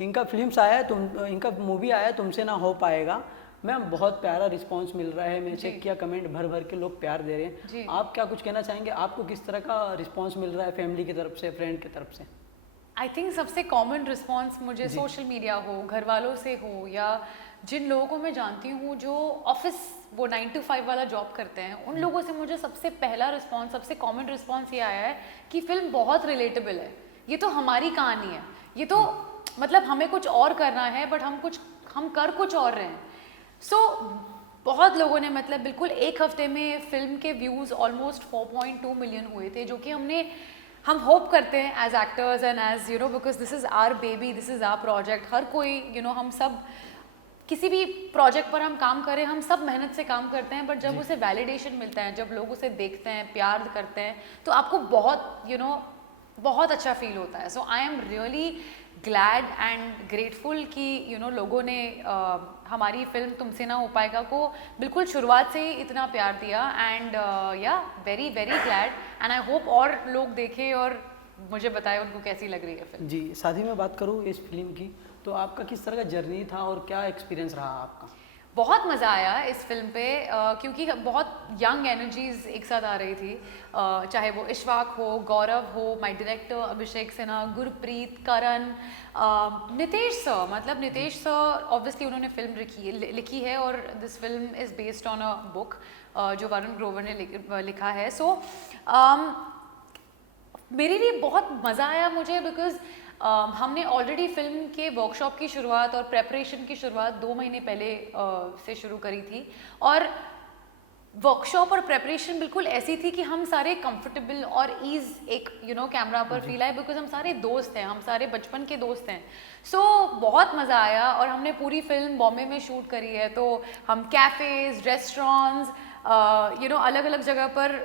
इनका फिल्म्स आया है इनका मूवी आया है तुमसे ना हो पाएगा। मैम बहुत प्यारा रिस्पांस मिल रहा है, मैं जी चेक किया कमेंट भर भर के लोग प्यार दे रहे हैं। जी। आप क्या कुछ कहना चाहेंगे, आपको किस तरह का रिस्पांस मिल रहा है फैमिली की तरफ से, फ्रेंड की तरफ से? आई थिंक सबसे कॉमन रिस्पॉन्स मुझे जी सोशल मीडिया हो, घर वालों से हो, या जिन लोगों को मैं जानती हूँ जो ऑफिस वो 9 to 5 वाला जॉब करते हैं, उन लोगों से मुझे सबसे पहला रिस्पॉन्स, सबसे कॉमन रिस्पॉन्स ये आया है कि फिल्म बहुत रिलेटेबल है। ये तो हमारी कहानी है, ये तो मतलब हमें कुछ और करना है बट हम कर कुछ और रहे हैं। सो बहुत लोगों ने मतलब बिल्कुल एक हफ्ते में फिल्म के व्यूज़ ऑलमोस्ट 4.2 मिलियन हुए थे, जो कि हम होप करते हैं as actors and as you know, because this is our baby, this is our project. हर कोई यू नो हम सब किसी भी प्रोजेक्ट पर हम काम करें, हम सब मेहनत से काम करते हैं, बट जब जी उसे वैलिडेशन मिलता है, जब लोग उसे देखते हैं, प्यार करते हैं, तो आपको बहुत यू नो बहुत अच्छा फील होता है। So I am really glad and grateful कि यू नो लोगों ने हमारी फिल्म तुमसे ना हो पाएगा को बिल्कुल शुरुआत से ही इतना प्यार दिया। एंड या very very glad, and I hope और लोग देखें और मुझे बताएं उनको कैसी लग रही है फिल्म। जी। साथ ही मैं बात करूँ इस फिल्म की, तो आपका किस तरह का जर्नी था और क्या एक्सपीरियंस रहा आपका? बहुत मज़ा आया इस फिल्म पे, क्योंकि बहुत यंग एनर्जीज एक साथ आ रही थी। चाहे वो इशफाक हो, गौरव हो, my director Abhishek Sinha, Gurpreet, Karan, Nitesh sir. मतलब नितेश सर ऑब्वियसली उन्होंने फिल्म लिखी है और this film is based on a book जो वरुण ग्रोवर ने लिखा है। सो मेरे लिए बहुत मज़ा आया मुझे, बिकॉज हमने ऑलरेडी फिल्म के वर्कशॉप की शुरुआत और प्रेपरेशन की शुरुआत 2 महीने पहले से शुरू करी थी। और वर्कशॉप और प्रेपरेशन बिल्कुल ऐसी थी कि हम सारे कंफर्टेबल और ईज एक यू नो कैमरा पर फील आए, बिकॉज हम सारे दोस्त हैं, हम सारे बचपन के दोस्त हैं। सो बहुत मज़ा आया। और हमने पूरी फिल्म बॉम्बे में शूट करी है, तो हम कैफ़ेज़, रेस्टोरेंट्स, यू नो अलग अलग जगह पर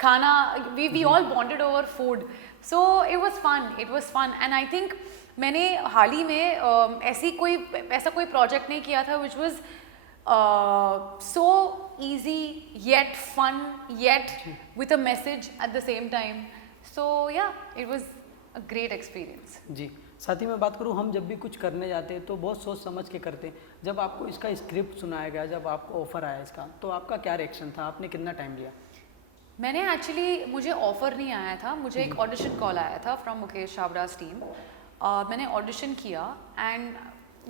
खाना, वी जी all bonded over food. So it was fun and I think मैंने हाल ही में ऐसा कोई प्रोजेक्ट नहीं किया था which was so easy yet fun yet with a message at the same time. So yeah, it was a great experience. जी। साथ ही मैं बात करूँ, हम जब भी कुछ करने जाते हैं तो बहुत सोच समझ के करते हैं। जब आपको इसका स्क्रिप्ट सुनाया गया, जब आपको ऑफर आया इसका, तो आपका क्या रिएक्शन था, आपने कितना टाइम लिया? मुझे ऑफ़र नहीं आया था, मुझे जी एक ऑडिशन कॉल आया था फ्रॉम मुकेश छाबड़ा's टीम। मैंने ऑडिशन किया and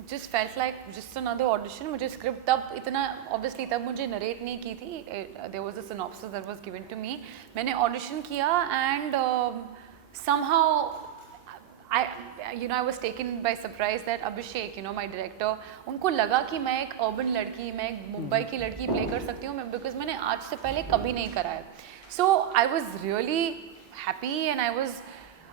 just felt like just another audition. मुझे स्क्रिप्ट तब इतना ऑब्वियसली तब मुझे नरेट नहीं की थी, there was a synopsis that was given to me. मैंने ऑडिशन किया and somehow I was taken by surprise that Abhishek, you know, my director, उनको लगा कि मैं एक अर्बन लड़की, मैं एक मुंबई की लड़की प्ले कर सकती हूँ, बिकॉज मैंने आज से पहले कभी नहीं करा है। So I was really happy and I was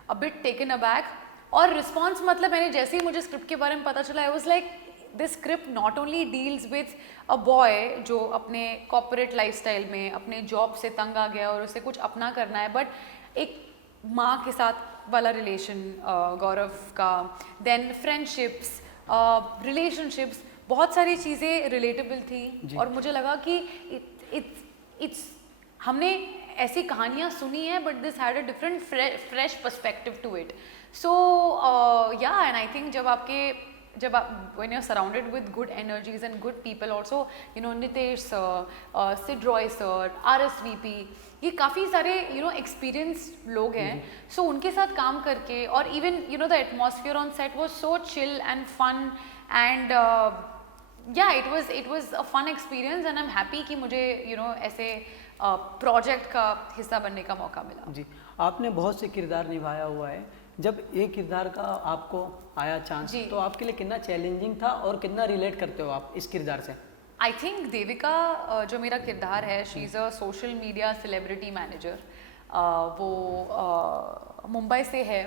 a bit taken aback. और रिस्पॉन्स मतलब मैंने जैसे ही मुझे स्क्रिप्ट के बारे में पता चला, I was like this script not only deals with a boy जो अपने कॉर्पोरेट लाइफस्टाइल में अपने जॉब से तंग आ गया और उसे कुछ अपना करना है, बट एक माँ के साथ वाला रिलेशन गौरव का, देन फ्रेंडशिप्स, रिलेशनशिप्स, बहुत सारी चीज़ें रिलेटेबल थी। और मुझे लगा कि इट्स हमने ऐसी कहानियाँ सुनी हैं but this had a different fresh perspective to it. So yeah, and I think जब आप when you're surrounded with good energies and good people also, you know, Nitesh sir, Sid Roy sir, RSVP, ये काफ़ी सारे you know experience लोग हैं। सो उनके साथ काम करके, और even you know the atmosphere on set was so chill and fun and yeah it was a fun experience and I am happy कि मुझे यू नो ऐसे प्रोजेक्ट का हिस्सा बनने का मौका मिला। जी। आपने बहुत से किरदार निभाया हुआ है, जब एक किरदार का आपको आया चांस, जी। तो आपके लिए कितना चैलेंजिंग था और कितना रिलेट करते हो आप इस किरदार से? आई थिंक देविका जो मेरा किरदार है, she is a social media celebrity manager. वो मुंबई से है,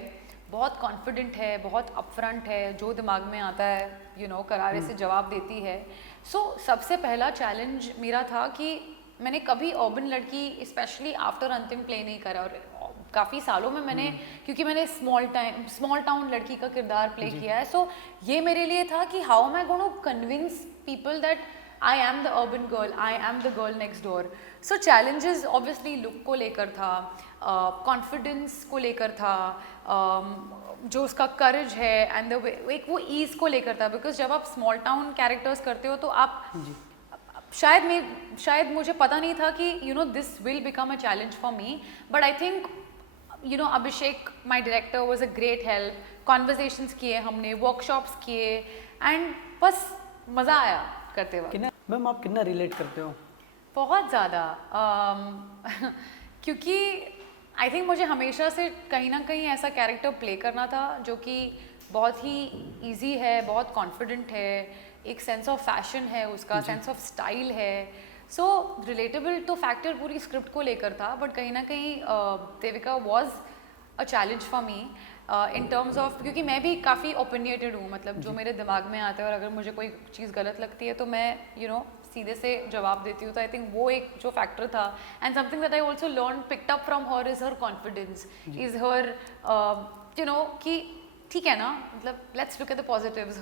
बहुत कॉन्फिडेंट है, बहुत अपफ्रंट है, जो दिमाग में आता है यू नो करारे से जवाब देती है। सो सबसे पहला चैलेंज मेरा था कि मैंने कभी अर्बन लड़की स्पेशली आफ्टर अंतिम प्ले नहीं करा, और काफ़ी सालों में मैंने क्योंकि मैंने स्मॉल टाउन लड़की का किरदार प्ले जी किया है। सो ये मेरे लिए था कि how am I going to convince people that I am the urban girl, I am the girl next door. So challenges obviously look को लेकर था, कॉन्फिडेंस को लेकर था, जो उसका करेज है एंड द एक वो ईज को लेकर था, बिकॉज जब आप स्मॉल टाउन कैरेक्टर्स करते हो तो आप जी शायद मुझे पता नहीं था कि this will become a challenge for me, but I think Abhishek my director was a great help. Conversations किए हमने, वर्कशॉप्स किए, एंड बस मज़ा आया करते वक्त. कितना मैम आप कितना रिलेट करते हो? बहुत ज़्यादा. क्योंकि आई थिंक मुझे हमेशा से कहीं ना कहीं ऐसा कैरेक्टर प्ले करना था जो कि बहुत ही इजी है, बहुत कॉन्फिडेंट है, एक सेंस ऑफ फैशन है उसका, सेंस ऑफ स्टाइल है. सो रिलेटेबल तो फैक्टर पूरी स्क्रिप्ट को लेकर था, बट कहीं ना कहीं Devika was a challenge for me in terms of, क्योंकि मैं भी काफ़ी ओपिनियटेड हूँ. मतलब जो मेरे दिमाग में आता है और अगर मुझे कोई चीज़ गलत लगती है तो मैं सीधे से जवाब देती हूँ. तो आई थिंक वो एक जो फैक्टर था, and something that I also learn picked up from her is her confidence, is her कि ठीक है ना, मतलब let's look at the positives,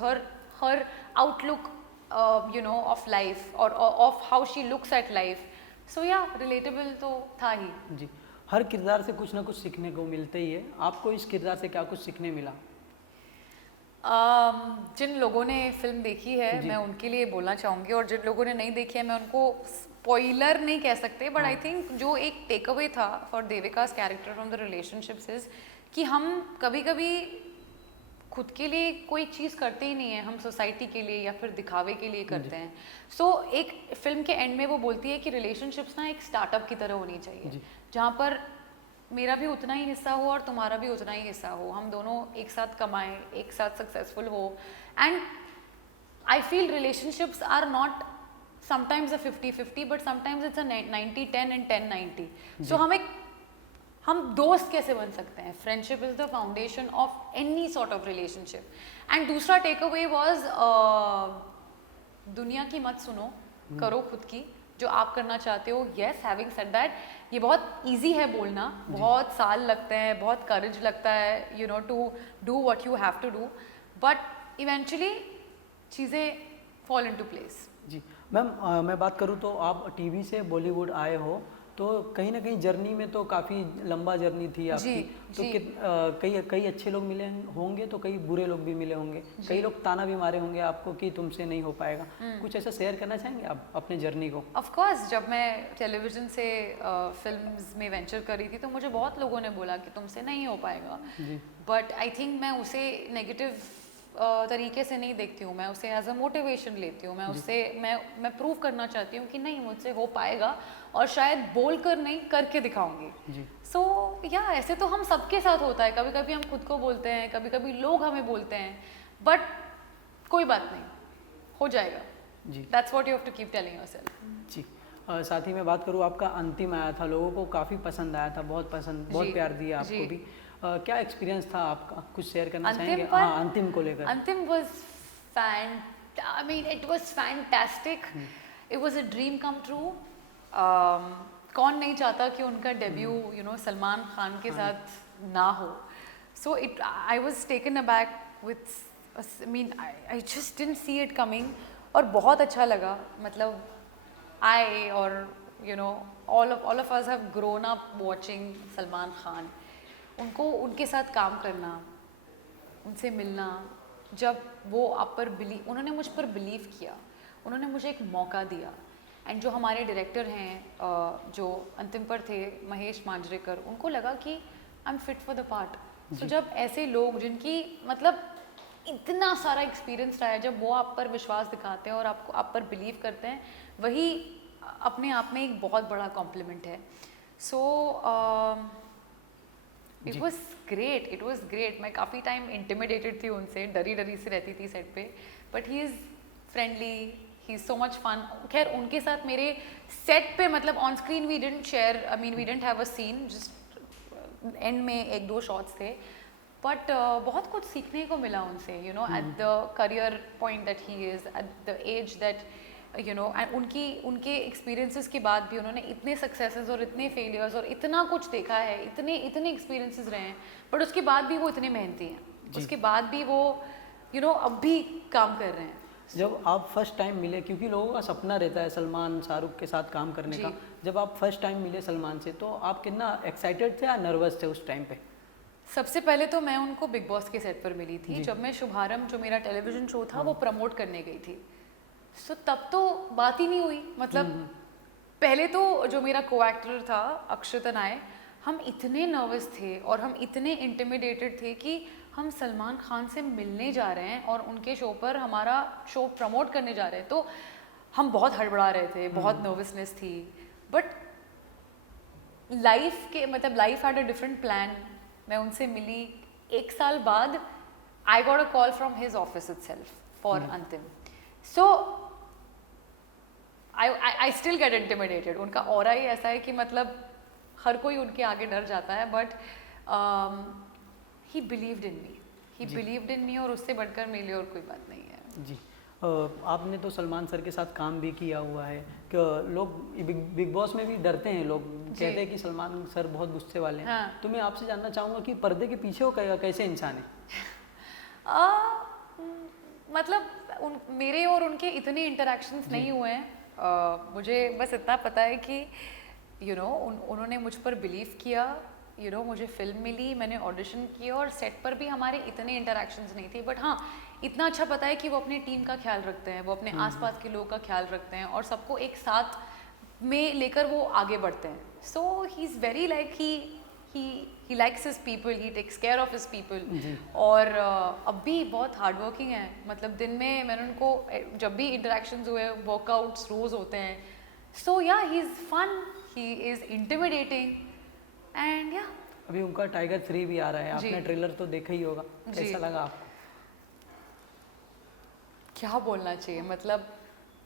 her outlook of life और of how she looks at life. So yeah relatable तो था ही. जी, हर किरदार से कुछ ना कुछ सीखने को मिलता ही है. आपको इस किरदार से क्या कुछ सीखने मिला? जिन लोगों ने फिल्म देखी है मैं उनके लिए बोलना चाहूँगी, और जिन लोगों ने नहीं देखी है मैं उनको स्पॉइलर नहीं कह सकते, बट आई थिंक जो एक टेक अवे था for Devika's character from the relationships is कि हम कभी कभी खुद के लिए कोई चीज़ करते ही नहीं है, हम सोसाइटी के लिए या फिर दिखावे के लिए करते हैं. सो एक फिल्म के एंड में वो बोलती है कि रिलेशनशिप्स ना एक स्टार्टअप की तरह होनी चाहिए, जहाँ पर मेरा भी उतना ही हिस्सा हो और तुम्हारा भी उतना ही हिस्सा हो, हम दोनों एक साथ कमाएं, एक साथ सक्सेसफुल हो. And I feel relationships are not sometimes a 50-50, but sometimes it's a 90-10 and 10-90. So हम दोस्त कैसे बन सकते हैं? Friendship is the foundation of any sort of relationship. And दूसरा टेक अवे वॉज दुनिया की मत सुनो, करो खुद की जो आप करना चाहते हो. येस, हैविंग सेड दैट, ये बहुत इजी है बोलना, बहुत साल लगते हैं, बहुत करेज लगता है to do what you have to do, but eventually चीज़ें फॉल इनटू प्लेस. जी मैम, मैं बात करूँ तो आप टीवी से बॉलीवुड आए हो, तो कहीं ना कहीं जर्नी में तो काफ़ी लंबा जर्नी थी आपकी. तो कई अच्छे लोग मिले होंगे, तो कई बुरे लोग भी मिले होंगे, कई लोग ताना भी मारे होंगे आपको कि तुमसे नहीं हो पाएगा. कुछ ऐसा शेयर करना चाहेंगे आप अपने जर्नी को? ऑफ कोर्स, जब मैं टेलीविज़न से फिल्म्स में वेंचर कर रही थी तो मुझे बहुत लोगों ने बोला कि तुमसे नहीं हो पाएगा, बट आई थिंक मैं उसे नेगेटिव तरीके से नहीं देखती हूँ, मैं उसे एज अ मोटिवेशन लेती हूँ. मैं उससे मैं प्रूव करना चाहती हूँ कि नहीं, मुझसे हो पाएगा, और शायद बोल कर नहीं, करके दिखाऊंगी. सो या ऐसे तो हम सबके साथ होता है, कभी कभी हम खुद को बोलते हैं, कभी कभी लोग हमें बोलते हैं, बट कोई बात नहीं, हो जाएगा. That's what you have to keep telling yourself. जी, साथ ही मैं बात करूँ, आपका अंतिम आया था, लोगों को काफ़ी पसंद आया था, बहुत पसंद, बहुत प्यार दिया आपको भी. क्या एक्सपीरियंस था आपका, कुछ शेयर करना चाहेंगे? हाँ, अंतिम को लेकर. अंतिम it was fantastic. It was a dream come true. कौन नहीं चाहता कि उनका डेब्यू सलमान खान के साथ ना हो. So I was taken aback with, I just didn't see it coming. और बहुत अच्छा लगा. मतलब I और all of us have grown up watching Salman Khan. उनको उनके साथ काम करना, उनसे मिलना, जब वो आप पर उन्होंने मुझ पर बिलीव किया, उन्होंने मुझे एक मौका दिया. एंड जो हमारे डायरेक्टर हैं जो अंतिम पर थे, महेश मांजरेकर, उनको लगा कि I am fit for the part. तो जब ऐसे लोग जिनकी मतलब इतना सारा एक्सपीरियंस रहा है, जब वो आप पर विश्वास दिखाते हैं और आप पर बिलीव करते हैं, वही अपने आप में एक बहुत बड़ा कॉम्प्लीमेंट है. सो इट वॉज ग्रेट. मैं काफ़ी टाइम इंटिमिडेटेड थी उनसे, डरी से रहती थी सेट पे, but he is friendly, he is so much fun. खैर उनके साथ मेरे सेट पे, मतलब on screen we didn't have a scene, just end में 1-2 शॉट्स थे, बट बहुत कुछ सीखने को मिला उनसे, at the career point that he is, at the age that and उनके एक्सपीरियंसेस के बाद भी उन्होंने इतने सक्सेसेस और इतने फेलियर्स और इतना कुछ देखा है, इतने एक्सपीरियंसेस रहे हैं, बट उसके बाद भी वो इतने मेहनती हैं, उसके बाद भी वो अब भी काम कर रहे हैं. जब आप फर्स्ट टाइम मिले, क्योंकि लोगों का सपना रहता है सलमान शाहरुख के साथ काम करने का, जब आप फर्स्ट टाइम मिले सलमान से, तो आप कितना एक्साइटेड थे या नर्वस थे उस टाइम पे? सबसे पहले तो मैं उनको बिग बॉस के सेट पर मिली थी जब मैं शुभारंभ जो मेरा टेलीविजन शो था वो प्रमोट करने गई थी। सो तब तो बात ही नहीं हुई, मतलब पहले तो जो मेरा को एक्टर था अक्षत नाय, हम इतने नर्वस थे और हम इतने इंटिमिडेटेड थे कि हम सलमान खान से मिलने जा रहे हैं और उनके शो पर हमारा शो प्रमोट करने जा रहे हैं, तो हम बहुत हड़बड़ा रहे थे, बहुत नर्वसनेस थी। बट लाइफ के मतलब life had a different plan. मैं उनसे मिली 1 साल बाद, I got a call from his office itself for अंतिम। सो आई स्टिल गेट इंटिमिडेटेड। उनका ऑरा ही ऐसा है कि मतलब हर कोई उनके आगे डर जाता है, बट ही बिलीव्ड इन मी और उससे बढ़कर मेरे लिए और कोई बात नहीं है। जी आपने तो सलमान सर के साथ काम भी किया हुआ है कि लोग बिग बॉस में भी डरते हैं, लोग कहते हैं कि सलमान सर बहुत गुस्से वाले हैं। हाँ। तो मैं आपसे जानना चाहूँगा कि पर्दे के पीछे वो कैसे इंसान है? मतलब मेरे और उनके इतने इंटरेक्शंस नहीं हुए हैं। मुझे बस इतना पता है कि उन्होंने मुझ पर बिलीव किया, मुझे फिल्म मिली, मैंने ऑडिशन किया और सेट पर भी हमारे इतने इंटरेक्शंस नहीं थे। बट हाँ, इतना अच्छा पता है कि वो अपनी टीम का ख्याल रखते हैं, वो अपने आसपास के लोगों का ख्याल रखते हैं और सबको एक साथ में लेकर वो आगे बढ़ते हैं। So he is very like he likes his people, he takes care of his people. और अब भी बहुत हार्ड वर्किंग है। मतलब दिन में मैंने उनको जब भी इंटरेक्शंस हुए, वर्कआउट्स रोज होते हैं। So yeah he is fun, he is intimidating and yeah. अभी उनका टाइगर 3 भी आ रहा है, आपने ट्रेलर तो देखा ही होगा, कैसा लगा आपको? क्या बोलना चाहिए, मतलब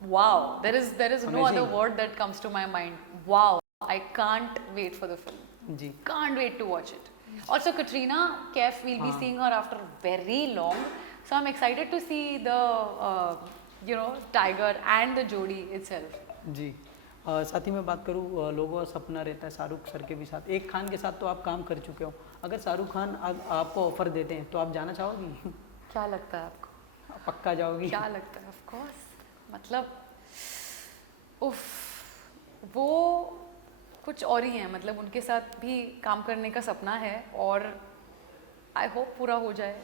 wow, there is no other word that comes to my mind. Wow, I can't wait for the film, जी can't wait to watch it. Also Katrina Kaif, we'll be seeing her after very long, so I'm excited to see the tiger and the jodi itself. जी साथ ही मैं बात करूँ, लोगों का सपना रहता है शाहरुख सर के भी साथ, एक खान के साथ तो आप काम कर चुके हो, अगर शाहरुख खान आपको ऑफर देते हैं तो आप जाना चाहोगी? क्या लगता है आपको? पक्का जाओगी? क्या लगता है? ऑफ कोर्स, मतलब उफ, वो कुछ और ही हैं। मतलब उनके साथ भी काम करने का सपना है और आई होप पूरा हो जाए।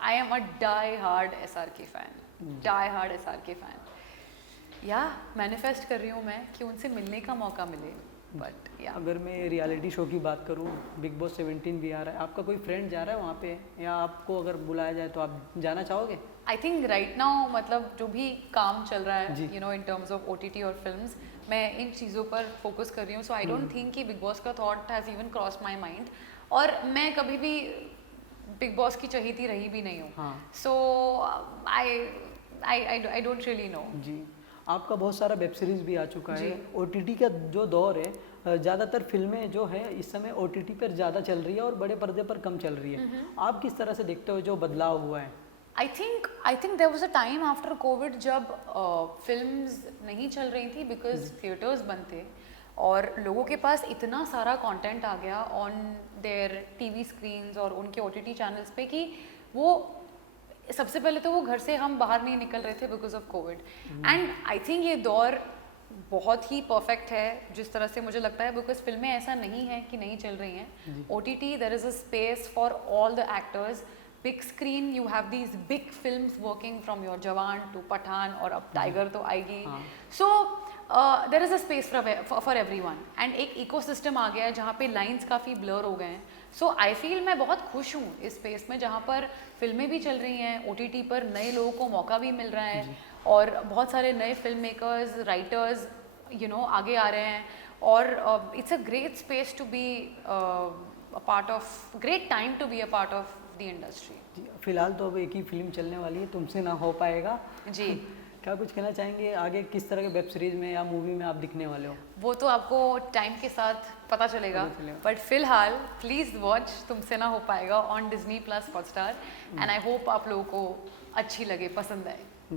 I am a die hard SRK fan, die hard SRK fan. Yeah manifest कर रही हूँ मैं कि उनसे मिलने का मौका मिले। बट या अगर मैं रियलिटी शो की बात करूँ, बिग बॉस 17 भी आ रहा है, आपका कोई फ्रेंड जा रहा है वहाँ पे, या आपको अगर बुलाया जाए तो आप जाना चाहोगे? आई थिंक राइट नाउ, मतलब जो भी काम चल रहा है इन टर्म्स ऑफ OTT और फिल्म्स, मैं इन चीज़ों पर फोकस कर रही हूँ। सो आई डोंट थिंक कि बिग बॉस का thought has even cross my mind, और मैं कभी भी बिग बॉस की चहेती रही भी नहीं हूँ। सो आई डोंट रियली नो। जी आपका बहुत सारा वेब सीरीज भी आ चुका है। OTT का जो दौर है, ज़्यादातर फिल्में जो है इस समय OTT पर ज़्यादा चल रही है और बड़े पर्दे पर कम चल रही है। आप किस तरह से देखते हो जो बदलाव हुआ है? I think there was a time after covid जब फिल्म्स नहीं चल रही थी बिकॉज थिएटर्स बंद थे और लोगों के पास इतना सारा कंटेंट आ गया ऑन देयर टीवी स्क्रीन्स और उनके OTT चैनल्स पे कि वो सबसे पहले तो वो घर से हम बाहर नहीं निकल रहे थे because of Covid. And I think ये दौर बहुत ही परफेक्ट है जिस तरह से मुझे लगता है, बिकॉज फिल्में ऐसा नहीं है कि नहीं चल रही हैं। OTT there is a space for all the actors. Big screen you have these big films working from your Jawan to Pathaan और अब टाइगर तो आएगी। So there is a space for everyone and एक इकोसिस्टम आ गया है जहाँ पे लाइंस काफ़ी ब्लर हो गए हैं। सो आई फील मैं बहुत खुश हूँ इस स्पेस में जहाँ पर फिल्में भी चल रही हैं, OTT पर नए लोगों को मौका भी मिल रहा है और बहुत सारे नए फिल्म मेकर्स, राइटर्स आगे आ रहे हैं और it's a great space to be a part of, great time to be a part of the industry. फिलहाल तो अब एक ही फिल्म चलने वाली है, तुमसे ना हो पाएगा जी। क्या कुछ कहना चाहेंगे आगे, किस तरह के वेब सीरीज में या मूवी में आप दिखने वाले हो? वो तो आपको टाइम के साथ पता चलेगा, बट फिलहाल प्लीज़ वॉच तुमसे ना हो पाएगा on Disney+ Hotstar and I hope आप लोगों को अच्छी लगे, पसंद आए।